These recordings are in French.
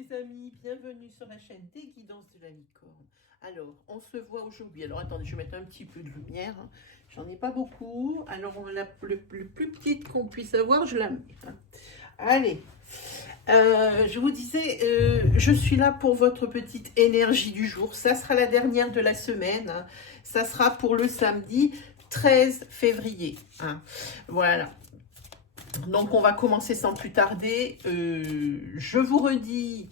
les amis, bienvenue sur la chaîne des guidances de la licorne. Alors, on se voit aujourd'hui. Alors, attendez, je vais mettre un petit peu de lumière. Hein. J'en ai pas beaucoup. Alors, le plus petite qu'on puisse avoir, je la mets. Hein. Allez, je vous disais, je suis là pour votre petite énergie du jour. Ça sera la dernière de la semaine. Hein. Ça sera pour le samedi 13 février. Hein. Voilà. Donc, on va commencer sans plus tarder. Je vous redis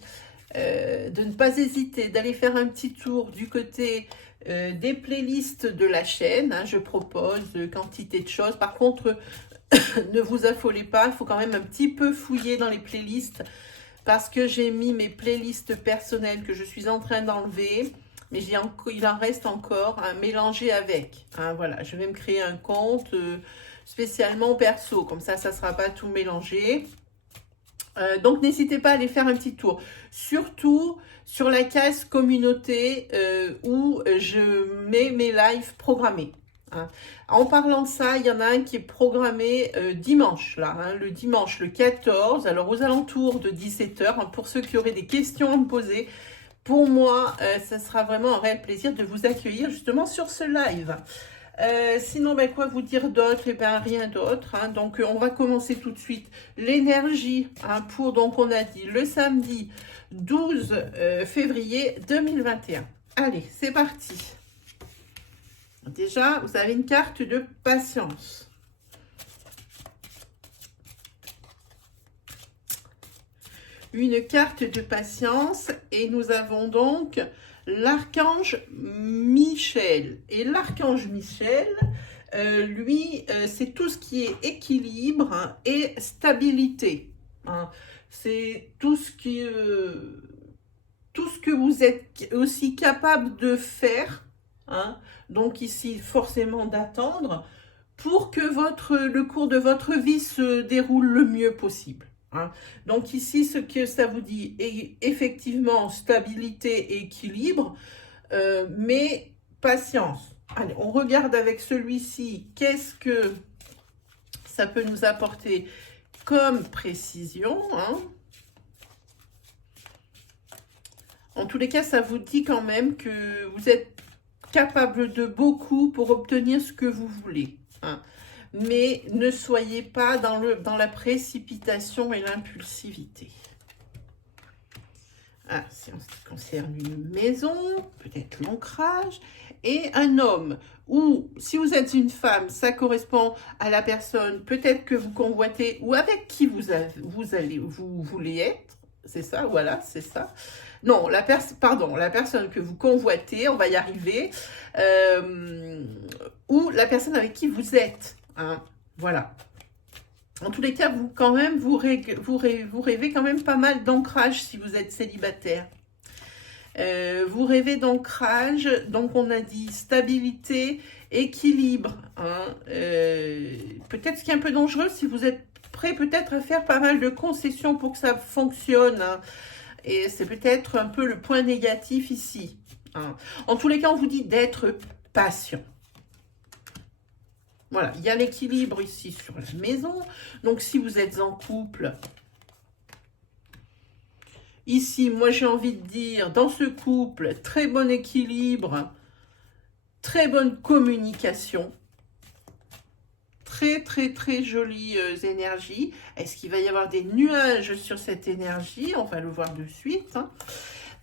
de ne pas hésiter d'aller faire un petit tour du côté des playlists de la chaîne. Hein, je propose quantité de choses. Par contre, ne vous affolez pas. Il faut quand même un petit peu fouiller dans les playlists parce que j'ai mis mes playlists personnelles que je suis en train d'enlever. Mais il en reste encore un mélangé avec. Hein, voilà, je vais me créer un compte spécialement perso. Comme ça ne sera pas tout mélangé. Donc, n'hésitez pas à aller faire un petit tour. Surtout sur la case communauté où je mets mes lives programmés. Hein. En parlant de ça, il y en a un qui est programmé dimanche, là, hein, le dimanche, le 14, alors aux alentours de 17 h, hein, pour ceux qui auraient des questions à me poser. Pour moi, ça sera vraiment un réel plaisir de vous accueillir justement sur ce live. Sinon, ben, quoi vous dire d'autre? Eh ben, rien d'autre. Hein. Donc, on va commencer tout de suite. L'énergie, hein, pour, donc, on a dit le samedi 12 février 2021. Allez, c'est parti. Déjà, vous avez une carte de patience. Une carte de patience et nous avons donc l'archange Michel. Et l'archange Michel, lui, c'est tout ce qui est équilibre, hein, et stabilité. Hein. C'est tout ce que vous êtes aussi capable de faire. Hein. Donc ici, forcément d'attendre pour que le cours de votre vie se déroule le mieux possible. Hein. Donc ici, ce que ça vous dit est effectivement stabilité et équilibre, mais patience. Allez, on regarde avec celui-ci, qu'est-ce que ça peut nous apporter comme précision. Hein. En tous les cas, ça vous dit quand même que vous êtes capable de beaucoup pour obtenir ce que vous voulez. Hein. Mais ne soyez pas dans la précipitation et l'impulsivité. Ah, si on se concerne une maison, peut-être l'ancrage, et un homme, ou si vous êtes une femme, ça correspond à la personne peut-être que vous convoitez ou avec qui vous voulez être, c'est ça, voilà, c'est ça. Non, la personne que vous convoitez, on va y arriver, ou la personne avec qui vous êtes. Hein, voilà. En tous les cas, vous rêvez quand même pas mal d'ancrage si vous êtes célibataire. Vous rêvez d'ancrage, donc on a dit stabilité, équilibre. Hein, peut-être ce qui est un peu dangereux, si vous êtes prêt peut-être à faire pas mal de concessions pour que ça fonctionne. Hein, et c'est peut-être un peu le point négatif ici. Hein. En tous les cas, on vous dit d'être patient. Voilà, il y a l'équilibre ici sur la maison. Donc, si vous êtes en couple, ici, moi, j'ai envie de dire, dans ce couple, très bon équilibre, très bonne communication, très, très, très jolies énergies. Est-ce qu'il va y avoir des nuages sur cette énergie? On va le voir de suite. Hein.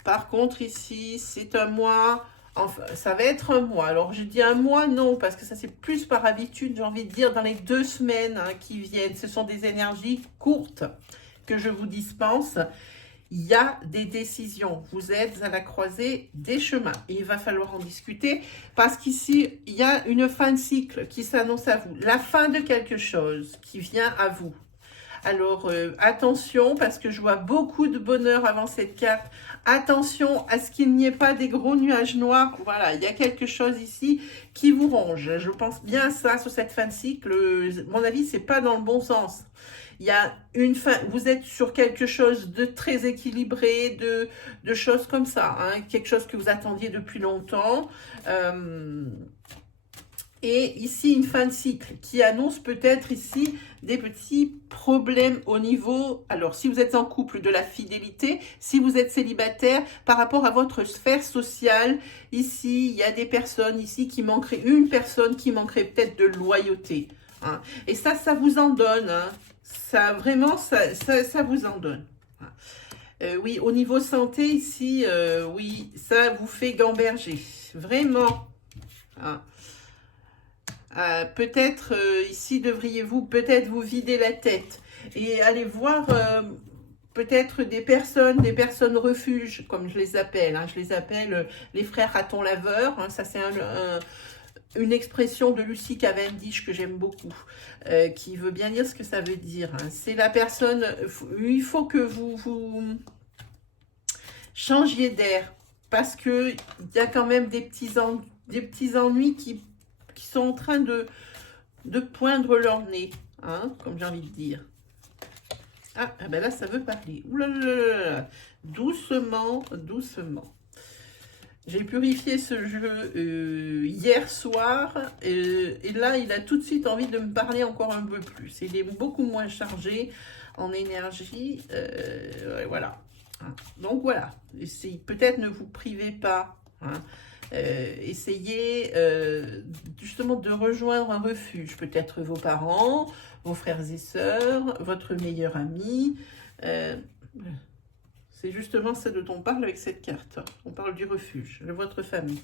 Par contre, ici, c'est un mois... Enfin, ça va être un mois. Alors, je dis un mois, non, parce que ça, c'est plus par habitude, j'ai envie de dire, dans les 2 semaines hein, qui viennent. Ce sont des énergies courtes que je vous dispense. Il y a des décisions. Vous êtes à la croisée des chemins. Et il va falloir en discuter parce qu'ici, il y a une fin de cycle qui s'annonce à vous. La fin de quelque chose qui vient à vous. Alors, attention, parce que je vois beaucoup de bonheur avant cette carte. Attention à ce qu'il n'y ait pas des gros nuages noirs. Voilà, il y a quelque chose ici qui vous ronge. Je pense bien à ça sur cette fin de cycle. Mon avis, c'est pas dans le bon sens. Il y a une fin, vous êtes sur quelque chose de très équilibré, de choses comme ça. Hein, quelque chose que vous attendiez depuis longtemps. Et ici, une fin de cycle qui annonce peut-être ici des petits problèmes au niveau, alors si vous êtes en couple, de la fidélité, si vous êtes célibataire, par rapport à votre sphère sociale, ici, il y a des personnes ici qui manqueraient, une personne qui manquerait peut-être de loyauté. Hein. Et ça vous en donne. Hein. Ça, vraiment, ça vous en donne. Oui, au niveau santé, ici, oui, ça vous fait gamberger. Vraiment. Hein. Peut-être ici devriez-vous peut-être vous vider la tête et aller voir peut-être des personnes refuges, comme je les appelle. Hein, je les appelle les frères ratons laveurs. Hein, ça, c'est une expression de Lucy Cavendish que j'aime beaucoup, qui veut bien dire ce que ça veut dire. Hein. C'est la personne, il faut que vous changiez d'air, parce qu'il y a quand même des petits ennuis qui sont en train de poindre leur nez, hein, comme j'ai envie de dire. Ah, ben là, ça veut parler. Ouh là là là là. Doucement, doucement. J'ai purifié ce jeu hier soir, et là, il a tout de suite envie de me parler encore un peu plus. Il est beaucoup moins chargé en énergie, voilà. Donc voilà, peut-être ne vous privez pas, hein. Essayez justement de rejoindre un refuge, peut-être vos parents, vos frères et sœurs, votre meilleur ami. C'est justement ça dont on parle avec cette carte. On parle du refuge, de votre famille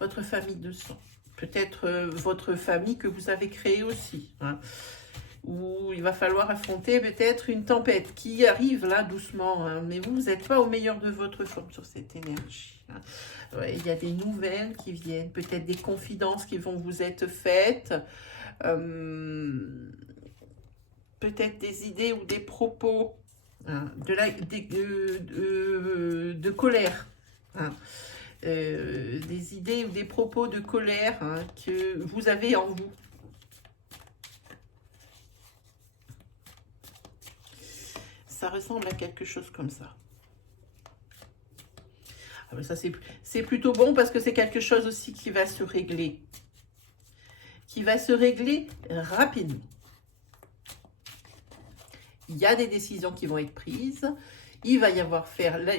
de sang. Peut-être votre famille que vous avez créée aussi, hein, où il va falloir affronter peut-être une tempête qui arrive là doucement, hein, mais vous n'êtes pas au meilleur de votre forme sur cette énergie. Hein. Ouais, il y a des nouvelles qui viennent, peut-être des confidences qui vont vous être faites, peut-être des idées ou des propos, hein, de colère. Hein. Des idées ou des propos de colère, hein, que vous avez en vous. Ça ressemble à quelque chose comme ça. Ah ben ça, c'est plutôt bon parce que c'est quelque chose aussi qui va se régler. Qui va se régler rapidement. Il y a des décisions qui vont être prises. Il va y avoir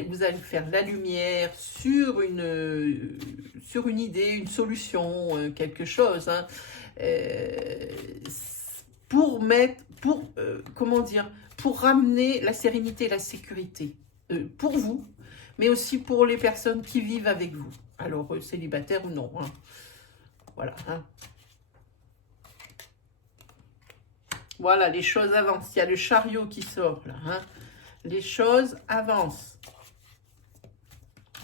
vous allez faire la lumière sur une idée, une solution, quelque chose. Hein, comment dire, pour ramener la sérénité et la sécurité pour vous, mais aussi pour les personnes qui vivent avec vous. Alors, célibataires ou non. Hein. Voilà. Hein. Voilà, les choses avancent. Il y a le chariot qui sort là. Hein. Les choses avancent.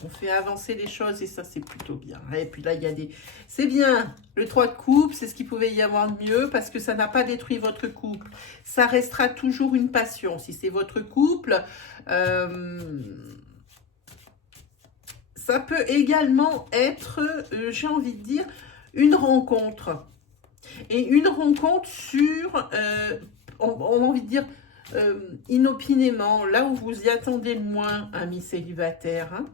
On fait avancer les choses et ça, c'est plutôt bien. Et puis là, il y a des... C'est bien. Le 3 de coupe, c'est ce qu'il pouvait y avoir de mieux parce que ça n'a pas détruit votre couple. Ça restera toujours une passion. Si c'est votre couple, ça peut également être, j'ai envie de dire, une rencontre. Et une rencontre sur, on a envie de dire, inopinément, là où vous y attendez le moins, amis célibataires. Hein.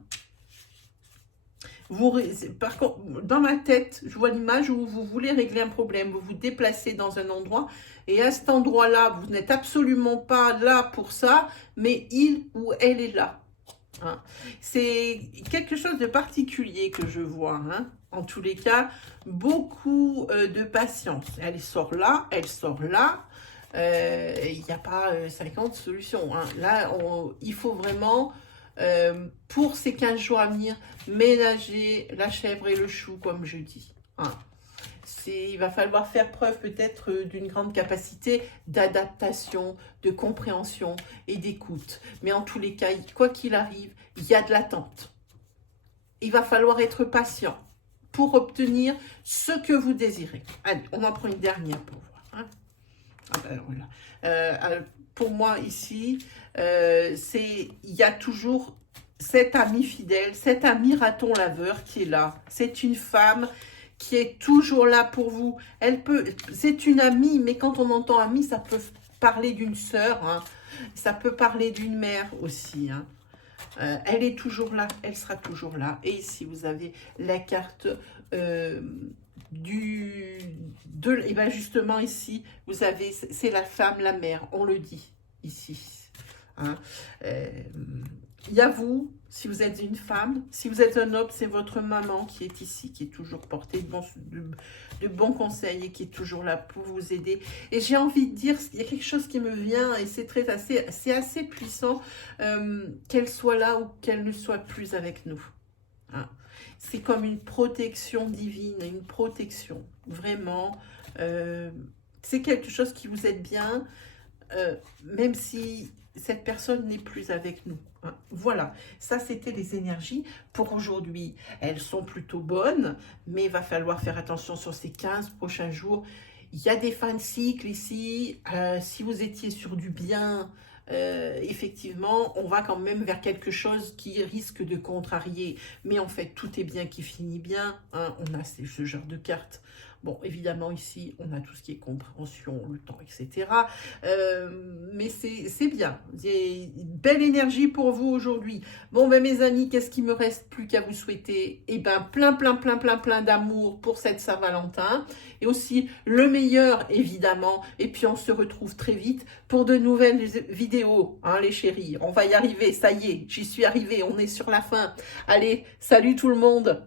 Par contre, dans ma tête, je vois l'image où vous voulez régler un problème. Vous vous déplacez dans un endroit et à cet endroit-là, vous n'êtes absolument pas là pour ça, mais il ou elle est là. Hein. C'est quelque chose de particulier que je vois. Hein. En tous les cas, beaucoup de patience. Elle sort là, elle sort là. Il n'y a pas 50 solutions. Hein. Là, il faut vraiment... pour ces 15 jours à venir, ménager la chèvre et le chou, comme je dis. Hein. Il va falloir faire preuve peut-être d'une grande capacité d'adaptation, de compréhension et d'écoute. Mais en tous les cas, quoi qu'il arrive, il y a de l'attente. Il va falloir être patient pour obtenir ce que vous désirez. Allez, on en prend une dernière pour voir. Hein. Voilà. Pour moi, ici, il y a toujours cet ami fidèle, cet ami raton laveur qui est là. C'est une femme qui est toujours là pour vous. C'est une amie, mais quand on entend amie, ça peut parler d'une sœur, hein. Ça peut parler d'une mère aussi. Hein. Elle est toujours là, elle sera toujours là. Et ici, vous avez la carte et ben justement ici, vous avez, c'est la femme, la mère, on le dit ici. Hein. Il y a vous, si vous êtes une femme, si vous êtes un homme, c'est votre maman qui est ici, qui est toujours portée de bons conseils et qui est toujours là pour vous aider. Et j'ai envie de dire, il y a quelque chose qui me vient et c'est assez puissant, qu'elle soit là ou qu'elle ne soit plus avec nous. Hein. C'est comme une protection divine, une protection, vraiment. C'est quelque chose qui vous aide bien, même si cette personne n'est plus avec nous. Hein. Voilà, ça c'était les énergies pour aujourd'hui. Elles sont plutôt bonnes, mais il va falloir faire attention sur ces 15 prochains jours. Il y a des fins de cycle ici. Si vous étiez sur du bien, effectivement, on va quand même vers quelque chose qui risque de contrarier. Mais en fait, tout est bien qui finit bien. Hein. On a ce genre de cartes. Bon, évidemment, ici, on a tout ce qui est compréhension, le temps, etc. Mais c'est bien. J'ai une belle énergie pour vous aujourd'hui. Bon, ben, mes amis, qu'est-ce qu'il me reste plus qu'à vous souhaiter? Eh ben, plein d'amour pour cette Saint-Valentin. Et aussi, le meilleur, évidemment. Et puis, on se retrouve très vite pour de nouvelles vidéos, hein, les chéris. On va y arriver, ça y est, j'y suis arrivée, on est sur la fin. Allez, salut tout le monde!